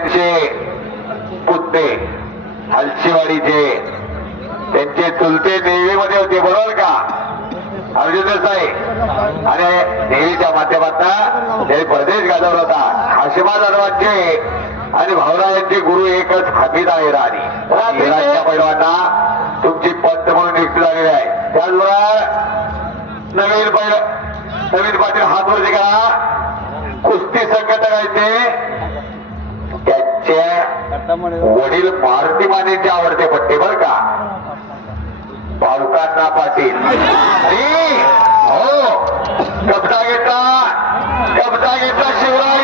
त्यांचे पुतणे हलशीवाडीचे त्यांचे चुलते देवीमध्ये होते, बरोबर का अर्जुन देसाई? आणि देवीच्या माध्यमातून त्यांनी परदेश गाजवला होता. हाशिमा जाधवांचे आणि भाऊरावांचे गुरु एकच हमीद आहे राणी. राजच्या पैलवांना तुमची पंत म्हणून नियुक्ती झालेली आहे. त्याचबरोबर नवीन पाटील हातवरती करा. कुस्ती संघटक आहे ते त्याचे वडील मारुती मानेचे आवडते पट्टे बर का, भाऊकांना पाटील. हो कब्जा घेतला शिवराय